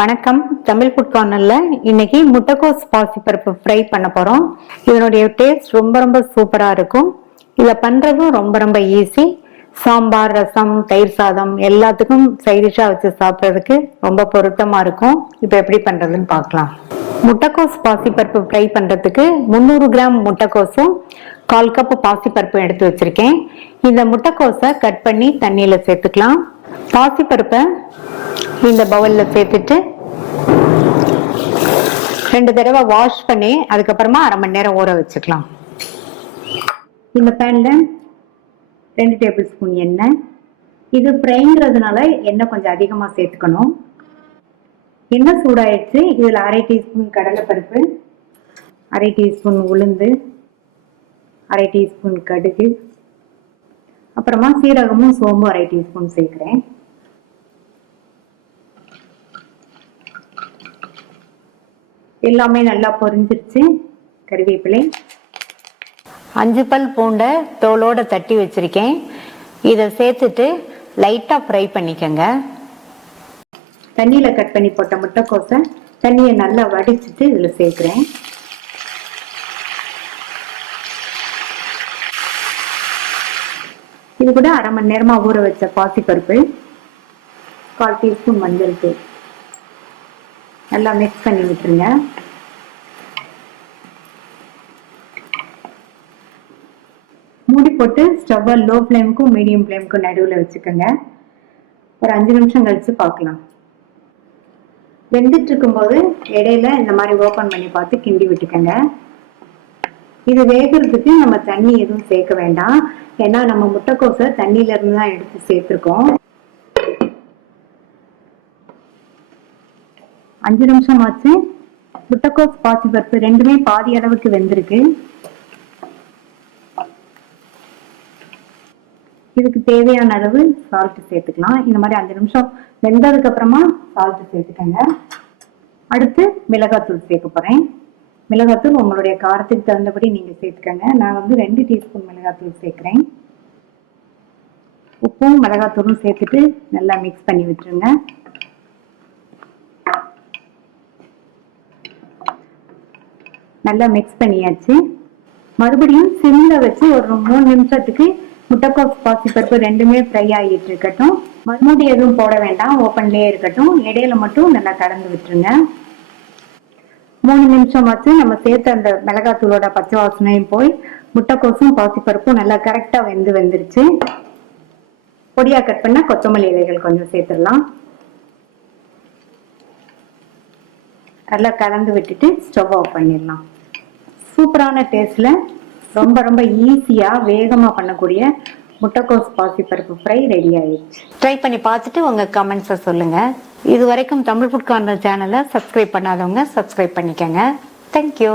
வணக்கம். தமிழ் ஃபுட் கார்னர்ல இன்னைக்கு முட்டைக்கோஸ் பாசிப்பருப்பு ஃப்ரை பண்ண போறோம். இதனுடைய டேஸ்ட் ரொம்ப சூப்பரா இருக்கும். இத பண்றதும் ரொம்ப ஈஸி. சாம்பார், ரசம், தயிர் சாதம் எல்லாத்துக்கும் சைடிஷா வச்சு சாப்பிட்றதுக்கு ரொம்ப பொருத்தமா இருக்கும். இப்போ எப்படி பண்றதுன்னு பார்க்கலாம். முட்டைக்கோஸ் பாசிப்பருப்பு ஃப்ரை பண்றதுக்கு 300 கிராம் முட்டைக்கோஸும் 1/4 கப் பாசிப்பருப்பும் எடுத்து வச்சிருக்கேன். இந்த முட்டைக்கோஸை கட் பண்ணி தண்ணியில சேர்த்துக்கலாம். பாசிப்பருப்பை இந்த பவுல்ல சேர்த்துட்டு 2 தடவை வாஷ் பண்ணி அதுக்கப்புறமா அரை மணி நேரம் ஊற வச்சுக்கலாம். இந்த பேன்ல 2 டேபிள் ஸ்பூன் எண்ணெய். இது ஃப்ரைங்கிறதுனால எண்ணெய் கொஞ்சம் அதிகமா சேர்த்துக்கணும். எண்ணெய் சூடாயிடுச்சு. இதுல 1/2 டீஸ்பூன் கடலைப்பருப்பு, 1/2 டீஸ்பூன் உளுந்து, 1/2 டீஸ்பூன் கடுகு, அப்புறமா சீரகமும் சோம்பு 1/2 டீஸ்பூன் சேர்க்கிறேன். எல்லாமே நல்லா பொரிஞ்சிருச்சு. கறிவேப்பிலை, 5 பல் பூண்டை தோலோட தட்டி வச்சிருக்கேன். இதை சேர்த்துட்டு லைட்டா ஃப்ரை பண்ணிக்கங்க. தண்ணியில கட் பண்ணி போட்ட முட்டைக்கோஸை தண்ணியை நல்லா வடிச்சிட்டு இதுல சேர்க்கிறேன். இது கூட அரை மணி நேரமா ஊற வச்ச பாசிப்பருப்பு, 1/4 டீஸ்பூன் மஞ்சள் தூள் நல்லா மிக்ஸ் பண்ணி விட்டுருங்க. மூடி போட்டு ஸ்டவ்வை லோ ஃப்ளேமுக்கும் மீடியம் ஃப்ளேமுக்கும் நடுவில் வச்சுக்கோங்க. ஒரு 5 நிமிஷம் கழிச்சு பார்க்கலாம். வெந்துட்டு இருக்கும்போது இடையில இந்த மாதிரி ஓப்பன் பண்ணி பார்த்து கிண்டி விட்டுக்கோங்க. இது வேகிறதுக்கு நம்ம தண்ணி எதுவும் சேர்க்க வேண்டாம். ஏன்னா நம்ம முட்டைக்கோஸை தண்ணியில இருந்து தான் எடுத்து சேர்த்துருக்கோம். 5 நிமிஷம் ஆச்சு. முட்டைக்கோஸ் பாசிப்பருப்பு ரெண்டுமே பாதி அளவுக்கு வெந்திருக்கு. இதுக்கு தேவையான அளவு சால்ட் சேர்த்துக்கலாம். இந்த மாதிரி 5 நிமிஷம் வெந்ததுக்கு அப்புறமா சால்ட் சேர்த்துக்கங்க. அடுத்து மிளகாத்தூள் சேர்க்க போறேன். மிளகாத்தூள் உங்களுடைய காரத்துக்கு தகுந்தபடி நீங்க சேர்த்துக்கங்க. நான் 2 டீஸ்பூன் மிளகாத்தூள் சேர்க்கிறேன். உப்பும் மிளகாத்தூளும் சேர்த்துட்டு நல்லா மிக்ஸ் பண்ணி விட்டுருங்க. நல்லா மிக்ஸ் பண்ணியாச்சு. மறுபடியும் சிம்ல வச்சு ஒரு 3 நிமிஷத்துக்கு முட்டைக்கோஸ் பாசிப்பருப்பு ரெண்டுமே ஃப்ரை ஆகிட்டு இருக்கட்டும். மூடி எதுவும் போட வேண்டாம், ஓப்பன்லயே இருக்கட்டும். இடையில மட்டும் நல்லா கலந்து விட்டுருங்க. 3 நிமிஷம் ஆச்சு. நம்ம சேர்த்த அந்த மிளகாத்தூளோட பச்சை வாசனையும் போய் முட்டைக்கோஸும் பாசிப்பருப்பும் நல்லா கரெக்டா வெந்துருச்சு. பொடியா கட் பண்ண கொத்தமல்லி இலைகள் கொஞ்சம் சேர்த்துடலாம். நல்லா கலந்து விட்டுட்டு ஸ்டவ் ஆஃப் பண்ணிடலாம். சூப்பரான டேஸ்ட்ல ரொம்ப ஈஸியா வேகமா பண்ணக்கூடிய முட்டைக்கோஸ் பாசிப்பருப்பு ஃப்ரை ரெடி ஆயிடுச்சு. ட்ரை பண்ணி பார்த்துட்டு உங்க கமெண்ட்ஸை சொல்லுங்க. இது வரைக்கும் தமிழ் ஃபுட் கார்னர் சேனலை சப்ஸ்கிரைப் பண்ணாதவங்க சப்ஸ்கிரைப் பண்ணிக்கங்க. தேங்க்யூ.